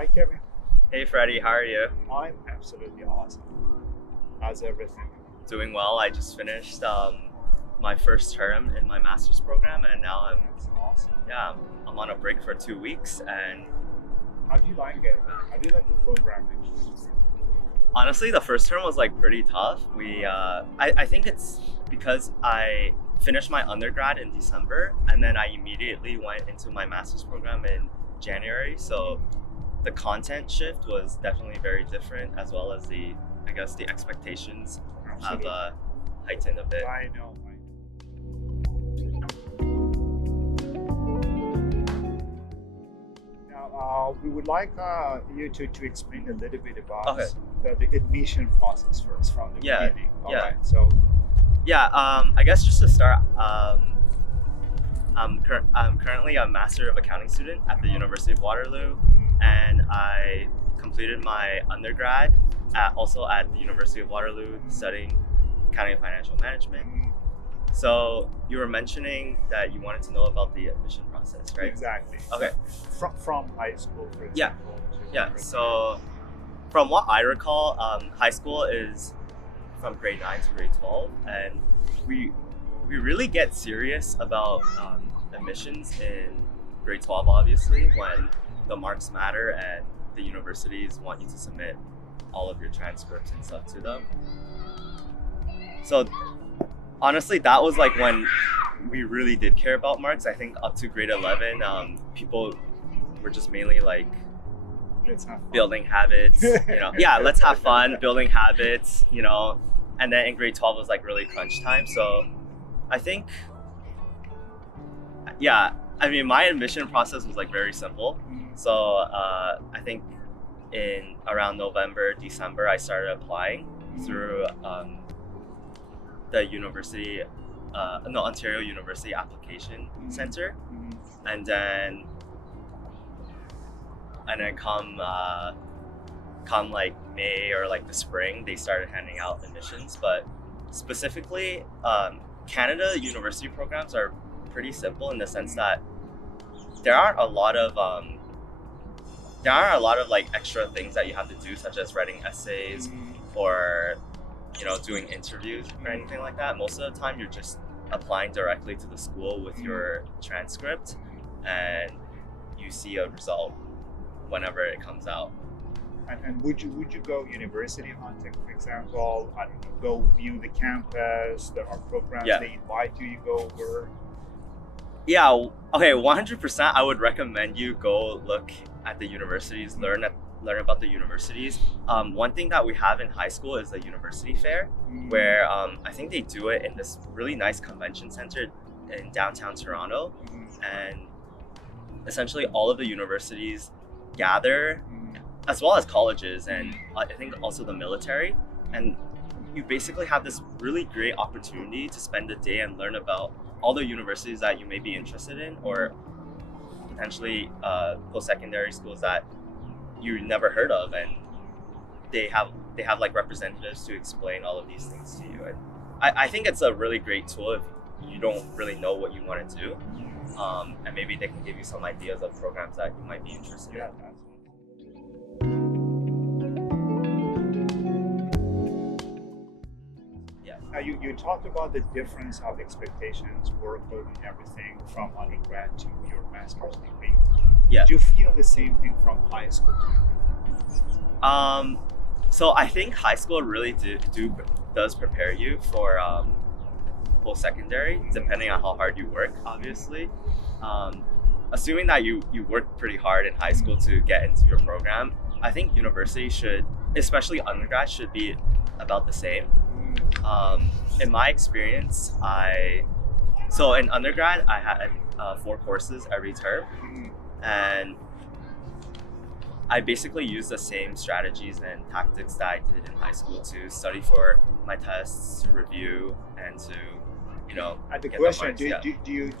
Hi, Kevin. Hey Freddie, how are you? I'm absolutely awesome. How's everything? Doing well. I just finished my first term in my master's program, and now That's awesome. I'm on a break for 2 weeks. And How do you like it? How do you like the program actually? honestly, the first term was like pretty tough. I think it's because I finished my undergrad in December, and then I immediately went into my master's program in January. So the content shift was definitely very different, as well as the expectations have Absolutely. heightened a bit. I know. Now, we would like you to explain a little bit about Okay. the admission process first from the Yeah, beginning. All yeah. right. So, I guess just to start, I'm currently a Master of Accounting student at the University of Waterloo, and I completed my undergrad also at the University of Waterloo, studying accounting and financial management. So you were mentioning that you wanted to know about the admission process, right? exactly. Okay. From high school, for Yeah. example. to Yeah. university. So from what I recall, high school is from grade 9 to grade 12, and we really get serious about admissions in grade 12, obviously, when the marks matter and the universities want you to submit all of your transcripts and stuff to them. So honestly, that was like when we really did care about marks. I think up to grade 11, people were just mainly like Let's have fun. building habits, let's have fun, building habits, and then in grade 12 was like really crunch time. So I think, my admission process was like very simple. So I think in around November, December, I started applying through the university, Ontario University Application Center, and then come like May or like the spring, they started handing out admissions. But specifically, Canada university programs are pretty simple in the sense that there aren't a lot of like extra things that you have to do, such as writing essays or doing interviews or anything like that. Most of the time, you're just applying directly to the school with your transcript, and you see a result whenever it comes out. And would you go university hunting, for example? I don't know, go view the campus. There are programs Yeah. they invite you. You go over. Yeah, okay, 100%. I would recommend you go look at the universities, learn about the universities. One thing that we have in high school is the university fair, where I think they do it in this really nice convention center in downtown Toronto, and essentially all of the universities gather, as well as colleges, and I think also the military, and you basically have this really great opportunity to spend a day and learn about all the universities that you may be interested in, or potentially post-secondary schools that you never heard of, and they have like representatives to explain all of these things to you. And I think it's a really great tool if you don't really know what you want to do, and maybe they can give you some ideas of programs that you might be interested Yeah, in. that's Yeah. Now you talked about the difference of expectations, workload, and everything from undergrad to your master's degree. Yeah. Did you feel the same thing from high school? So I think high school really does prepare you for post-secondary, depending on how hard you work, obviously. Assuming that you work pretty hard in high school to get into your program, I think university should, especially undergrad, should be about the same. In my experience, so in undergrad, I had 4 courses every term, and I basically used the same strategies and tactics that I did in high school to study for my tests, to review, and to, And the get question: marks. do, Yeah. do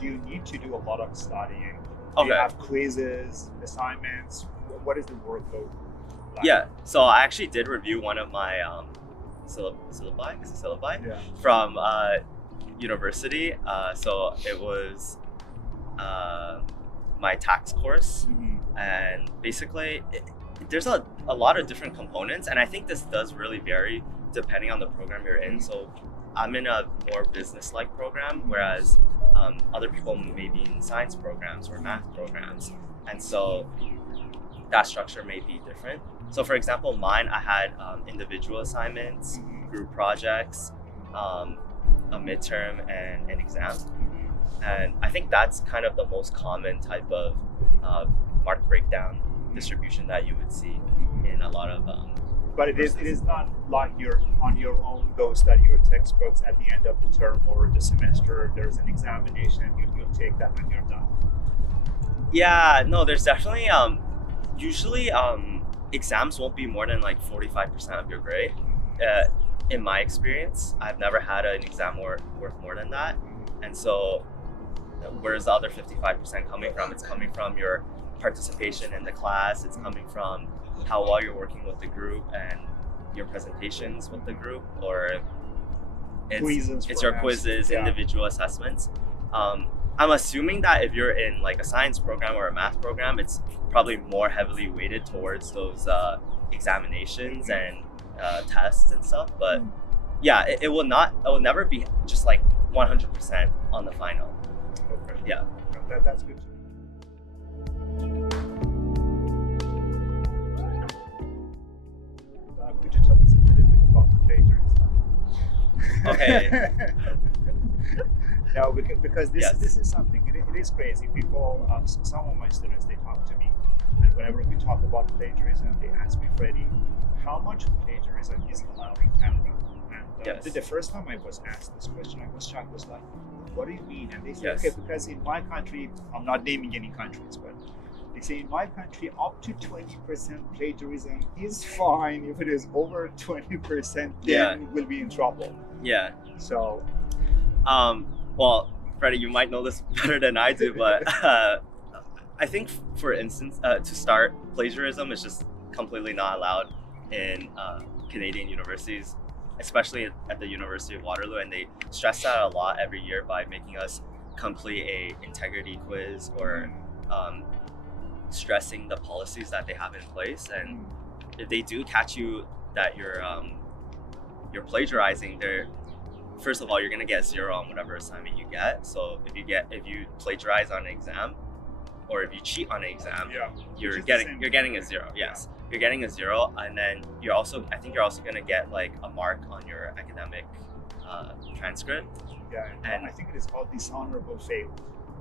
you need to do a lot of studying? Do Okay. you have quizzes, assignments? What is the workload like? Yeah, so I actually did review one of my syllabi Yeah. from university. So it was my tax course, and basically there's a lot of different components, and I think this does really vary depending on the program you're in. So I'm in a more business-like program, whereas other people may be in science programs or math programs, and so that structure may be different. So for example, mine, I had individual assignments, group projects, a midterm, and an exam. And I think that's kind of the most common type of mark breakdown distribution that you would see in a lot of But it courses. is not like you're on your own, go study your textbooks at the end of the term or the semester. There's an examination, you'll take that when you're done. Yeah, no, there's definitely usually exams won't be more than like 45% of your grade. In my experience, I've never had an exam worth more than that. And so where's the other 55% coming from? It's coming from your participation in the class, it's coming from how well you're working with the group and your presentations with the group, or Quizzes, it's your perhaps. quizzes, Yeah. individual assessments. I'm assuming that if you're in like a science program or a math program, it's probably more heavily weighted towards those examinations and tests and stuff. But yeah, it will never be just like 100% on the final. Okay. Yeah. No, that's good to know. Could you tell us a little bit about plagiarism? Okay. No, because Yes. this is something, it is crazy. People, some of my students, they talk to me, and whenever we talk about plagiarism, they ask me, Freddie, how much plagiarism is allowed in Canada? And Yes. the first time I was asked this question, I was shocked, was like, what do you mean? And they said, Yes. okay, because in my country, I'm not naming any countries, but they say in my country, up to 20% plagiarism is fine. If it is over 20%, then we'll be in trouble. Yeah. So, Well, Freddie, you might know this better than I do, but I think, for instance, to start, plagiarism is just completely not allowed in Canadian universities, especially at the University of Waterloo, and they stress that a lot every year by making us complete a integrity quiz or stressing the policies that they have in place. And if they do catch you that you're plagiarizing, first of all, you're gonna get 0 on whatever assignment you get. So if you plagiarize on an exam, or if you cheat on an exam, yeah, you're Which is the getting same a 0. thing. Yes, you're getting a 0, and then I think you're also gonna get like a mark on your academic transcript. Yeah, And- I think it is called dishonorable fail.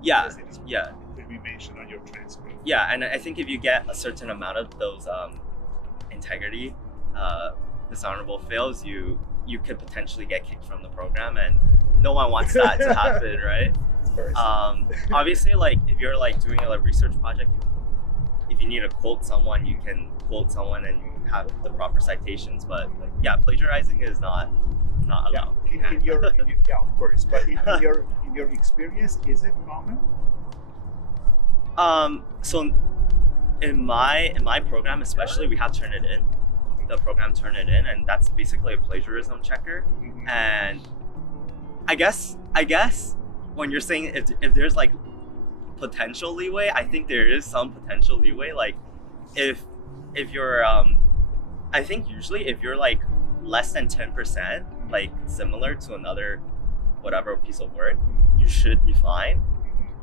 Yeah, Because it is yeah, will be mentioned on your transcript. yeah. And I think if you get a certain amount of those integrity dishonorable fails, you could potentially get kicked from the program, and no one wants that to happen, right? Of course. Obviously, like if you're like doing a research project, if you need to quote someone, you can quote someone and you have the proper citations. But yeah, plagiarizing is not yeah, allowed. in your yeah, of course. But in your experience, is it common? So in my program, especially, we have Turnitin. The program Turnitin, and that's basically a plagiarism checker. And I guess when you're saying if there's like potential leeway, I think there is some potential leeway. Like if you're I think usually if you're like less than 10%, like similar to another whatever piece of work, you should be fine.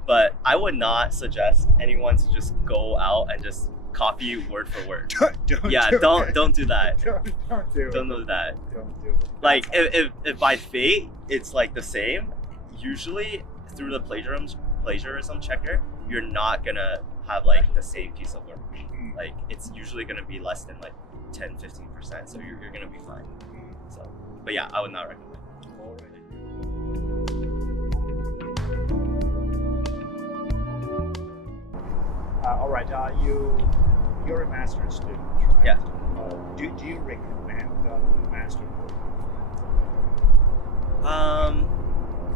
But I would not suggest anyone to just go out and just copy word for word. Don't Yeah, do don't do that. Don't do Don't it. do that. Don't do it. Like if by fate it's like the same, usually through the plagiarism checker, you're not gonna have like the same piece of work. Like it's usually gonna be less than like 10-15%, so you're gonna be fine. So, but yeah, I would not recommend. All right. You're a master's student, right? Yeah. Do you recommend master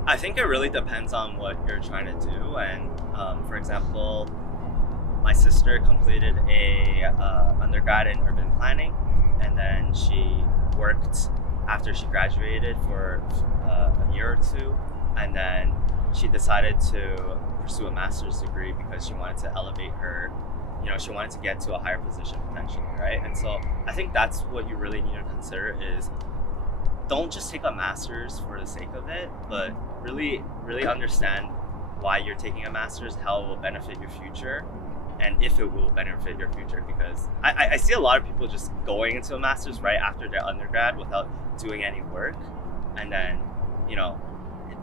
I think it really depends on what you're trying to do. And for example, my sister completed a undergrad in urban planning, and then she worked after she graduated for a year or two, and then she decided to pursue a master's degree because she wanted to elevate her you know, she wanted to get to a higher position potentially, right? And so I think that's what you really need to consider is don't just take a master's for the sake of it, but really understand why you're taking a master's, how it will benefit your future, and if it will benefit your future. Because I see a lot of people just going into a master's right after their undergrad without doing any work, and then, you know,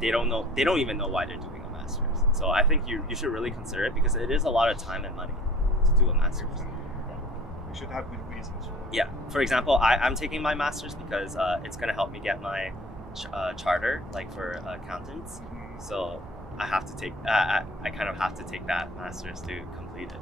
they don't even know why they're doing a master's. So I think you should really consider it, because it is a lot of time and money to do a master's. You should have good reasons. Yeah. For example, I'm taking my master's because it's gonna help me get my charter, like for accountants. So I have to take I kind of have to take that master's to complete it.